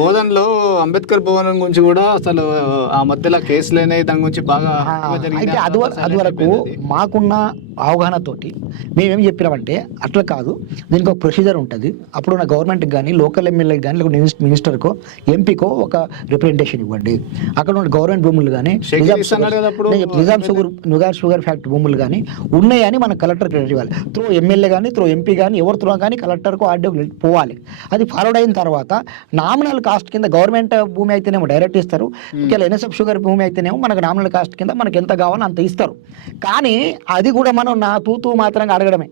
బోధన్లో అంబేద్కర్ భవనం గురించి కూడా అసలు ఆ మధ్యలో కేసులైనా దాని గురించి బాగా అయితే అది వరకు మాకున్న అవగాహనతోటి మేమేం చెప్పినామంటే అట్లా కాదు, దీనికి ఒక ప్రొసీజర్ ఉంటుంది. అప్పుడు నా గవర్నమెంట్కి కానీ లోకల్ ఎమ్మెల్యేకి కానీ లేకపోతే మినిస్టర్కో ఎంపీకో ఒక రిప్రజెంటేషన్ ఇవ్వండి. అక్కడ ఉన్న గవర్నమెంట్ భూములు కానీ నిజాం షుగర్ ఫ్యాక్టరీ భూములు కానీ ఉన్నాయని మన కలెక్టర్ క్రెడిట్ ఇవ్వాలి. త్రూ ఎమ్మెల్యే కానీ త్రూ ఎంపీ కానీ ఎవరు త్రూ కానీ కలెక్టర్కు ఆర్డీఓ పోవాలి. అది ఫార్వర్డ్ అయిన తర్వాత నామినల్ కాస్ట్ కింద గవర్నమెంట్ భూమి అయితేనేమో డైరెక్ట్ ఇస్తారు, ఇంకా ఎన్ఎస్ఎఫ్ షుగర్ భూమి అయితేనేమో మనకు నామినల్ కాస్ట్ కింద మనకి ఎంత కావాలో అంత ఇస్తారు. కానీ అది కూడా మనం నా తూతూ మాత్రంగా అడగడమే.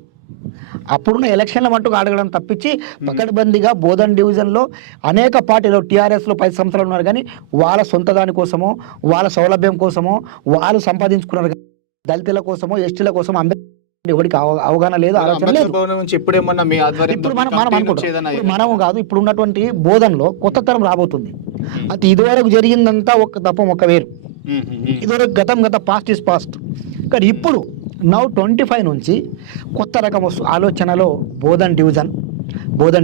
అప్పుడున్న ఎలక్షన్ల మట్టుకు అడగడం తప్పించి పకడ్బందీగా బోధన్ డివిజన్లో అనేక పార్టీలు టీఆర్ఎస్లో 10 సంవత్సరాలు ఉన్నారు కానీ వాళ్ళ సొంత దాని కోసమో వాళ్ళ సౌలభ్యం కోసమో వాళ్ళు సంపాదించుకున్నారు. దళితుల కోసమో ఎస్టీల కోసమో ఎవరికి అవగాహన లేదు, ఆలోచన లేదు. ఇప్పుడు మనం అనుకుంటాం మనము కాదు, ఇప్పుడు ఉన్నటువంటి బోధనలో కొత్త తరం రాబోతుంది. అది ఇదివరకు జరిగిందంతా ఒక వేరు, ఇదివరకు గత పాస్ట్ ఇస్ పాస్ట్. కానీ ఇప్పుడు నౌ 25 నుంచి కొత్త రకం ఆలోచనలో బోధన్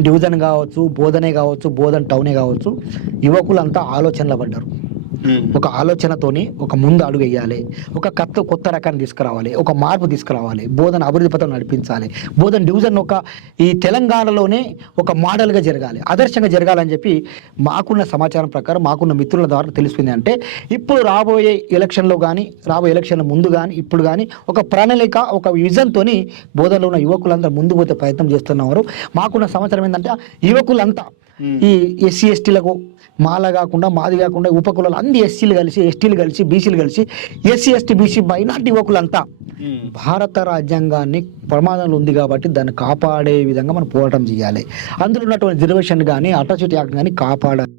డివిజన్ కావచ్చు, బోధనే కావచ్చు, బోధన్ టౌనే కావచ్చు, యువకులంతా ఆలోచనలు పడ్డారు. ఒక ఆలోచనతోని ఒక ముందు అడుగు వేయాలి, ఒక కొత్త రకాన్ని తీసుకురావాలి, ఒక మార్పు తీసుకురావాలి, బోధన అభివృద్ధి పథం నడిపించాలి. బోధన్ డివిజన్ ఈ తెలంగాణలోనే ఒక మోడల్గా జరగాలి, ఆదర్శంగా జరగాలని చెప్పి మాకున్న సమాచారం ప్రకారం మాకున్న మిత్రుల ద్వారా తెలిసింది. అంటే ఇప్పుడు రాబోయే ఎలక్షన్లో కానీ రాబోయే ఎలక్షన్ల ముందు కానీ ఇప్పుడు కానీ ఒక ప్రణాళిక ఒక విజన్తోని బోధనలో ఉన్న యువకులందరూ ముందు పోతే ప్రయత్నం చేస్తున్నారు. మాకున్న సమాచారం ఏంటంటే యువకులంతా ఈ ఎస్సీ ఎస్టీలకు మాల కాకుండా మాది కాకుండా ఉపకులాలు అన్ని ఎస్సీలు కలిసి ఎస్టీలు కలిసి బీసీలు కలిసి ఎస్సీ ఎస్టీ బీసీ మైనార్టీ యువకులంతా భారత రాజ్యాంగాన్ని ప్రమాదంలో ఉంది కాబట్టి దాన్ని కాపాడే విధంగా మనం పోరాటం చేయాలి. అందులో ఉన్నటువంటి రిజర్వేషన్ కానీ అటాచిటీ యాక్ట్ కానీ కాపాడాలి,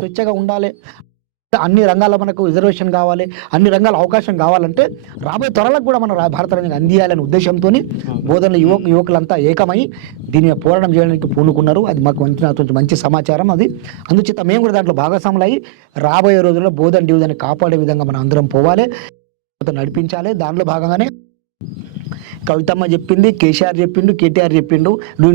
స్వేచ్ఛగా ఉండాలి. అన్ని రంగాల్లో మనకు రిజర్వేషన్ కావాలి, అన్ని రంగాల అవకాశం కావాలంటే రాబోయే త్వరలకు కూడా మన భారత రాజ్యాంగం అందియాలనే ఉద్దేశంతో బోధన యువకులంతా ఏకమై దీని పోరాటం చేయడానికి పూనుకున్నారు. అది మాకు మంచి సమాచారం. అది అందుచేత మేము కూడా దాంట్లో భాగస్వాములు అయ్యి రాబోయే రోజుల్లో బోధన డివిజన్ కాపాడే విధంగా మనం అందరం పోవాలి, నడిపించాలి. దాంట్లో భాగంగానే కవితమ్మ చెప్పింది, కేసీఆర్ చెప్పిండు, కేటీఆర్ చెప్పిండు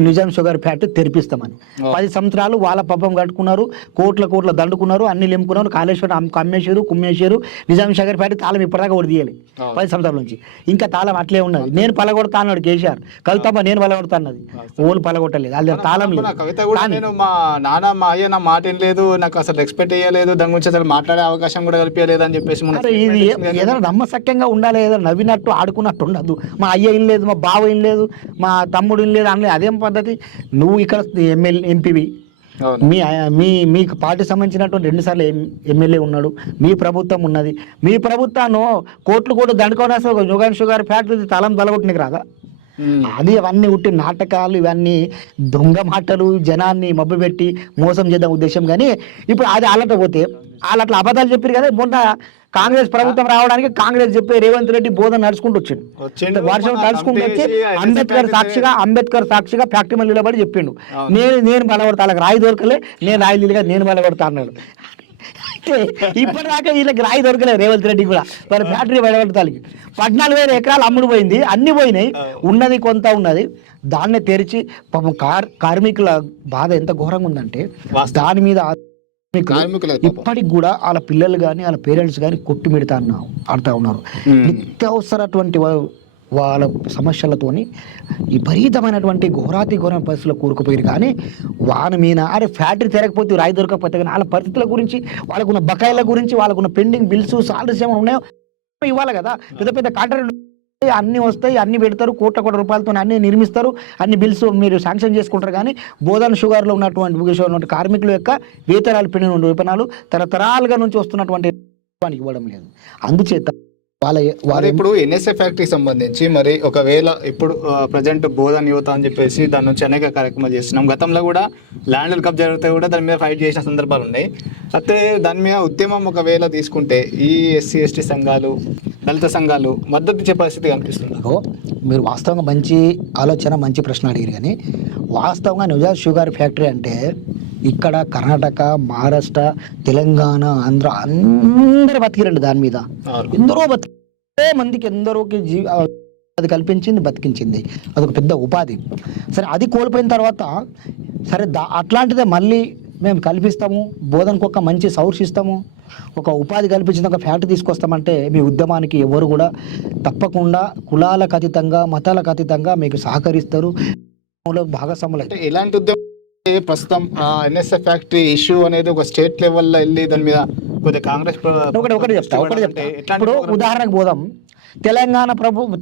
నిజాం షుగర్ ఫ్యాక్టరీ తెరిపిస్తామని. 10 సంవత్సరాలు వాళ్ళ పబ్బం కట్టుకున్నారు, కోట్ల దండుకున్నారు, అన్ని లెంపుకున్నారు, కాళేశ్వరం అమ్మేశారు, కుమ్మేశారు. నిజాం షుగర్ ఫ్యాక్టరీ తాళం ఇప్పటిదాకా కూడా తీయాలి 10 సంవత్సరాల నుంచి. ఇంకా తాళం అట్లే ఉన్నది. నేను పలగొడతా అన్నాడు కేసీఆర్, కవితమ్మ నేను పలగొడతా అన్నది, ఓళ్ళు పలగొట్టలేదు, వాళ్ళ తాళం లేదు. మా నాన్న మా అయ్య నా మాట ఏం లేదు, నాకు అసలు ఎక్స్పెక్ట్ చేయలేదు, దాని గురించి అసలు మాట్లాడే అవకాశం కూడా కల్పించలేదు అని చెప్పేసి ఇది ఏదైనా నమ్మసక్యంగా ఉండాలి, ఏదైనా నవ్వినట్టు ఆడుకున్నట్టు ఉండదు. మా అయ్య ఏం లేదు, మా బావ ఏం లేదు, మా తమ్ముడు ఏం లేదు అనలేదు. అదేం పద్ధతి? నువ్వు ఇక్కడ ఎంపీవి, మీకు పార్టీ సంబంధించినటువంటి 2 సార్లు ఎమ్మెల్యే ఉన్నాడు, మీ ప్రభుత్వం ఉన్నది, మీ ప్రభుత్వాన్ని కోట్లు దండుకొని నిజాం షుగర్ ఫ్యాక్టరీ తలం బలగొట్టినకి రాదా? అది అవన్నీ ఉట్టి నాటకాలు, ఇవన్నీ దొంగ మాటలు, జనాన్ని మభ్యపెట్టి మోసం చేద్దాం ఉద్దేశం. కానీ ఇప్పుడు అది పోతే వాళ్ళు అట్లా అబద్ధాలు చెప్పారు కదా. మొన్న కాంగ్రెస్ ప్రభుత్వం రావడానికి కాంగ్రెస్ చెప్పే రేవంత్ రెడ్డి బోధన నడుచుకుంటూ వచ్చిండు, వర్షం నడుచుకుంటూ వచ్చి అంబేద్కర్ సాక్షిగా ఫ్యాక్టరీ మళ్ళీ నిలబడి చెప్పిండు, నేను బలపడతా, వాళ్ళకి రాయి దొరకలే, నేను రాయి నేను బలపడతా అన్నాడు. ఇప్పటిదాకా వీళ్ళకి రాయి దొరకలేదు రేవంత్ రెడ్డి కూడా. మరి ఫ్యాక్టరీ బయటపడతానికి 14,000 ఎకరాలు అమ్ముడు పోయింది, అన్ని పోయినాయి, ఉన్నది కొంత ఉన్నది. దాన్ని తెరిచి పాపం కార్మికుల బాధ ఎంత ఘోరంగా ఉందంటే దాని మీద ఇప్పటికి కూడా వాళ్ళ పిల్లలు కానీ వాళ్ళ పేరెంట్స్ కానీ ఆడుతూ ఉన్నారు. నిత్యావసరటువంటి వాళ్ళ సమస్యలతోని విపరీతమైనటువంటి ఘోరాతి పరిస్థితుల్లో కూరుకుపోయారు. కానీ వాని మీద ఫ్యాక్టరీ తిరగకపోతే రాయి దొరకకపోతే కానీ వాళ్ళ పరిస్థితుల గురించి, వాళ్ళకున్న బకాయిల గురించి, వాళ్ళకున్న పెండింగ్ బిల్స్ సాలరీస్ ఏమైనా ఉన్నాయో ఇవ్వాలి కదా. పెద్ద కాంట్రాక్ట్ అన్ని వస్తాయి, అన్ని పెడతారు, కోట్ల రూపాయలతో అన్ని నిర్మిస్తారు, అన్ని బిల్స్ మీరు శాంక్షన్ చేసుకుంటారు. కానీ బోధన షుగర్లో ఉన్నటువంటి కార్మికుల యొక్క వేతనాలు పెండింగ్ వేతనాలు తరతరాలుగా నుంచి వస్తున్నటువంటి ఇవ్వడం లేదు. అందుచేత వాళ్ళ ఇప్పుడు ఎన్ఎస్ఏ ఫ్యాక్టరీకి సంబంధించి మరి ఒకవేళ ఇప్పుడు ప్రజెంట్ బోధన యువత అని చెప్పేసి దాని నుంచి అనేక కార్యక్రమాలు చేస్తున్నాం. గతంలో కూడా ల్యాండ్ కబ్జా జరిగితే కూడా దాని మీద ఫైట్ చేసిన సందర్భాలు ఉన్నాయి. అయితే దాని మీద ఉద్యమం ఒకవేళ తీసుకుంటే ఈ ఎస్సీ ఎస్టీ సంఘాలు, దళిత సంఘాలు మద్దతు ఇచ్చే పరిస్థితి కనిపిస్తుంది. మీరు వాస్తవంగా మంచి ఆలోచన, మంచి ప్రశ్న అడిగారు. కానీ వాస్తవంగా నిజాం షుగర్ ఫ్యాక్టరీ అంటే ఇక్కడ కర్ణాటక, మహారాష్ట్ర, తెలంగాణ, ఆంధ్ర అందరూ బతికిరండి దాని మీద. ఎందరో మందికి ఎందరోకి అది కల్పించింది, బతికించింది. అదొక పెద్ద ఉపాధి. సరే అది కోల్పోయిన తర్వాత సరే అట్లాంటిదే మళ్ళీ మేము కల్పిస్తాము, బోధనకు ఒక మంచి సౌర్స్ ఇస్తాము, ఒక ఉపాధి కల్పించిన ఒక ఫ్యాక్టరీ తీసుకొస్తామంటే మీ ఉద్యమానికి ఎవరు కూడా తప్పకుండా కులాలకు అతీతంగా మతాలకు అతీతంగా మీకు సహకరిస్తారు, భాగస్వాములు అంటే ఎలాంటి ఉద్యమం ప్రస్తుతం ఎన్ఎస్ఎఫ్ ఫ్యాక్టరీ ఇష్యూ అనేది ఒక స్టేట్ లెవెల్లో వెళ్ళి దాని మీద కొద్దిగా కాంగ్రెస్ ఒకటి చెప్తా ఇప్పుడు ఉదాహరణకు పోదాం.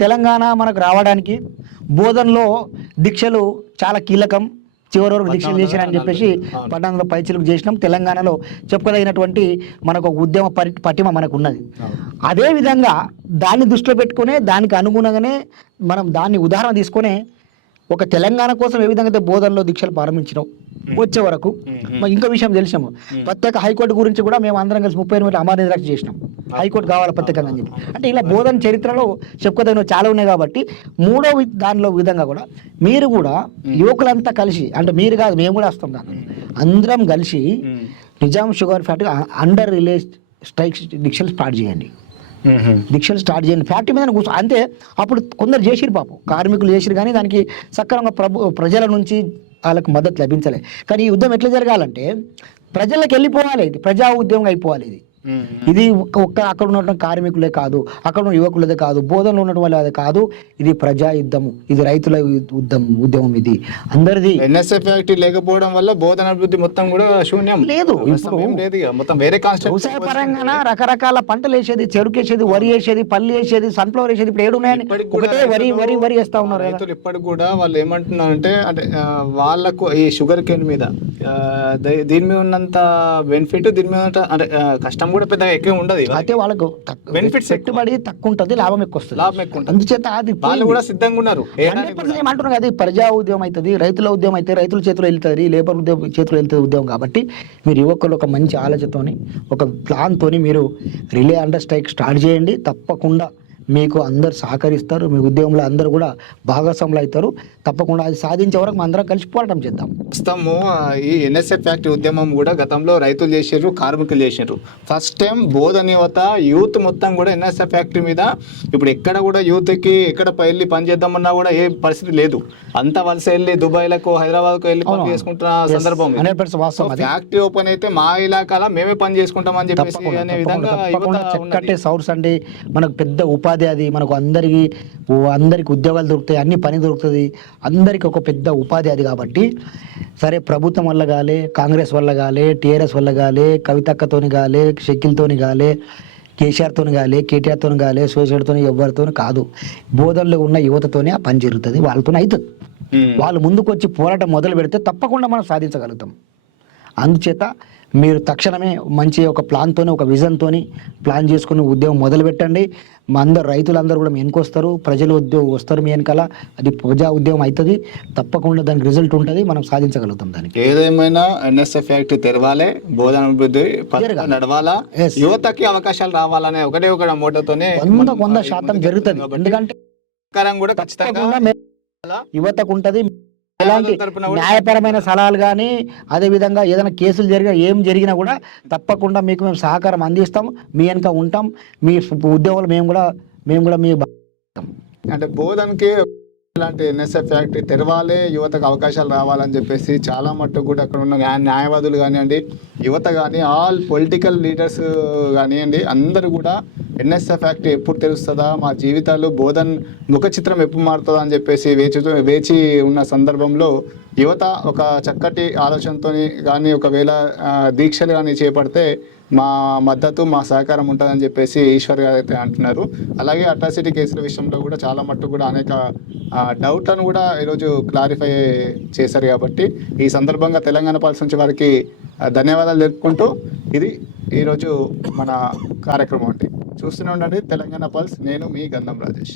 తెలంగాణ మనకు రావడానికి బోధనలో దీక్షలు చాలా కీలకం, చివరి వరకు దీక్షలు చేసినా చెప్పేసి 1200 పైచిలకు చేసినాం. తెలంగాణలో చెప్పుకోదగినటువంటి మనకు ఒక ఉద్యమ పటిమ మనకు ఉన్నది. అదేవిధంగా దాన్ని దృష్టిలో పెట్టుకునే దానికి అనుగుణంగానే మనం దాన్ని ఉదాహరణ తీసుకునే ఒక తెలంగాణ కోసం ఏ విధంగా అయితే బోధనలో దీక్షలు ప్రారంభించినాం వచ్చే వరకు మాకు ఇంకో విషయం తెలిసాము. ప్రత్యేక హైకోర్టు గురించి కూడా మేము అందరం కలిసి 38 అమరనిరాక్ష చేసినాం. హైకోర్టు కావాలి ప్రత్యేకంగా అని చెప్పి. అంటే ఇలా బోధన చరిత్రలో చెప్పుకోదగిన చాలా ఉన్నాయి కాబట్టి మూడో దానిలో విధంగా కూడా మీరు కూడా యువకులంతా కలిసి, అంటే మీరు కాదు మేము కూడా వస్తాం దాన్ని, అందరం కలిసి Nizam sugar factory under relay strike దీక్షలు స్టార్ట్ చేయండి. దీక్షలు స్టార్ట్ చేయండి, ఫ్యాక్టరీ మీద కూర్చో అంతే. అప్పుడు కొందరు చేసిరు పాపం, కార్మికులు చేసిరు, కానీ దానికి సక్రమంగా ప్రజల నుంచి వాళ్ళకు మద్దతు లభించలే. కానీ ఈ ఉద్యమం ఎట్లా జరగాలంటే ప్రజలకు వెళ్ళిపోవాలి, ఇది ప్రజా ఉద్యమం అయిపోవాలి. ఇది ఒక్క అక్కడ ఉన్నటువంటి కార్మికులే కాదు, అక్కడ ఉన్న యువకులదే కాదు, బోధనలో ఉన్నటువంటి వాళ్ళదే కాదు, ఇది ప్రజా యుద్ధము, ఇది రైతుల ఉద్యమం, ఇది అందరిది. ఎన్ఎస్ఎఫ్ ఫ్యాక్టరీ లేకపోవడం వల్ల బోధన అభివృద్ధి మొత్తం కూడా శూన్యం లేదు. మొత్తం వేరే వ్యవసాయ పరంగా రకరకాల పంటలు వేసేది, చెరుకు వేసేది, వరి వేసేది, పల్లి వేసేది, సన్ఫ్లవర్ వేసేది, ఇప్పుడు ఏడున్నాయని ఒకటే వరి వేస్తా ఉన్నారు రైతులు. ఇప్పటికి కూడా వాళ్ళు ఏమంటున్నారంటే అంటే వాళ్ళకు ఈ షుగర్ కేన్ మీద దీని మీద ఉన్నంత బెనిఫిట్, దీని మీద అంటే కష్టం కూడా పెద్దగా ఎక్కువ ఉండదు. అయితే వాళ్ళకు బెనిఫిట్స్ పెట్టుబడి తక్కువ ఉంటుంది, లాభం ఎక్కువ వస్తుంది. అందుచేత అది వాళ్ళు కూడా సిద్ధంగా ఉన్నారు. ఏమంటున్నారు కదా, ప్రజా ఉద్యమం అవుతుంది, రైతుల ఉద్యమం అయితే రైతుల చేతిలో వెళ్తుంది, లేబర్ ఉద్యమం చేతిలో వెళ్తుంది ఉద్యమం. కాబట్టి మీరు యువకులు ఒక మంచి ఆలోచనతోని, ఒక ప్లాన్తోని మీరు రిలే అండర్ స్ట్రైక్ స్టార్ట్ చేయండి. తప్పకుండా మీకు అందరు సహకరిస్తారు, మీ ఉద్యమంలో అందరూ కూడా భాగస్వాములు అవుతారు. తప్పకుండా అది సాధించే వరకు మనం అందరం కలిసి పోరాటం చేద్దాం. ప్రస్తుతము ఈ ఎన్ఎస్ఎఫ్ ఫ్యాక్టరీ ఉద్యమం కూడా గతంలో రైతులు చేసారు, కార్మికులు చేసారు. ఫస్ట్ టైం బోధన యువత యూత్ మొత్తం కూడా ఎన్ఎస్ఎఫ్ ఫ్యాక్టరీ మీద ఇప్పుడు ఎక్కడ కూడా యూత్కి ఎక్కడ వెళ్ళి పని చేద్దామన్నా కూడా ఏ పరిస్థితి లేదు. అంతా వలస వెళ్ళి దుబాయ్లకు, హైదరాబాద్కు వెళ్ళి పని చేసుకుంటున్న సందర్భం. ఫ్యాక్టరీ ఓపెన్ అయితే మా ఇలాకాలో మేమే పని చేసుకుంటామని చెప్పేసి అనే విధంగా చక్కటి సౌర్స్ అండి, మనకు పెద్ద ఉపాధి, అది మనకు అందరికి ఉద్యోగాలు దొరుకుతాయి, అన్ని పని దొరుకుతుంది, అందరికి ఒక పెద్ద ఉపాధి అది. కాబట్టి సరే, ప్రభుత్వం వల్ల కాలే, కాంగ్రెస్ వల్ల కాలే, టీఆర్ఎస్ వల్ల కాలే, కవితక్కతోని కాలే, షకిల్తోని కాలే, కేసీఆర్తోని కాలే, కేటీఆర్తోని కాలే, సోషల్తోని ఎవరితోని కాదు, బోధనలో ఉన్న యువతతోనే ఆ పని జరుగుతుంది, వాళ్ళతోనే అవుతుంది. వాళ్ళు ముందుకు వచ్చి పోరాటం మొదలు పెడితే తప్పకుండా మనం సాధించగలుగుతాం. అందుచేత మీరు తక్షణమే మంచి ఒక ప్లాన్తోని, ఒక విజన్తోని ప్లాన్ చేసుకుని ఉద్యమం మొదలు పెట్టండి. మా అందరు రైతులందరూ కూడా మీ వెనుకొస్తారు, ప్రజలు వస్తారు మీ వెనకాల. అది ప్రజా ఉద్యమం అవుతుంది, తప్పకుండా దానికి రిజల్ట్ ఉంటుంది, మనం సాధించగలుగుతాం. దానికి ఏదేమైనా ఎన్ఎస్ఎఫ్ ఫ్యాక్టరీ తెరవాలి, బోధన అభివృద్ధి నడవాలా, యువతకి అవకాశాలు రావాలనే ఒకటే ఒక మోటోతోనే 100% జరుగుతుంది. ఎందుకంటే కూడా ఖచ్చితంగా యువతకు ఉంటుంది. ఎలాంటి న్యాయపరమైన సలహాలు కానీ, అదేవిధంగా ఏదైనా కేసులు ఏం జరిగినా కూడా తప్పకుండా మీకు మేము సహకారం అందిస్తాం, మీ వెనుక ఉంటాం. మీ ఉద్యోగాలు మేము కూడా మీ అంటే బోధనకి ఇలాంటి ఎన్ఎస్ఎఫ్ ఫ్యాక్టరీ తెరవాలి, యువతకు అవకాశాలు రావాలని చెప్పేసి చాలా మట్టుకు కూడా అక్కడ ఉన్న న్యాయవాదులు కానివ్వండి, యువత కానీ, ఆల్ పొలిటికల్ లీడర్స్ కానివ్వండి, అందరూ కూడా ఎన్ఎస్ఎఫ్ ఫ్యాక్టరీ ఎప్పుడు తెలుస్తుందా, మా జీవితాలు బోధన్ ముఖ చిత్రం ఎప్పుడు మారుతుందా అని చెప్పేసి వేచి ఉన్న సందర్భంలో యువత ఒక చక్కటి ఆలోచనతో కానీ ఒకవేళ దీక్షలు కానీ చేపడితే మా మద్దతు, మా సహకారం ఉంటుందని చెప్పేసి ఈశ్వర్ గారు అయితే అంటున్నారు. అలాగే అట్రాసిటీ కేసుల విషయంలో కూడా చాలా మట్టుకు కూడా అనేక డౌట్లను కూడా ఈరోజు క్లారిఫై చేశారు. కాబట్టి ఈ సందర్భంగా తెలంగాణ పాలసీ నుంచి వారికి ధన్యవాదాలు తెలుపుకుంటూ ఇది ఈరోజు మన కార్యక్రమం అండి. చూస్తూనే ఉండండి తెలంగాణ పల్స్. నేను మీ గంధం రాజేష్.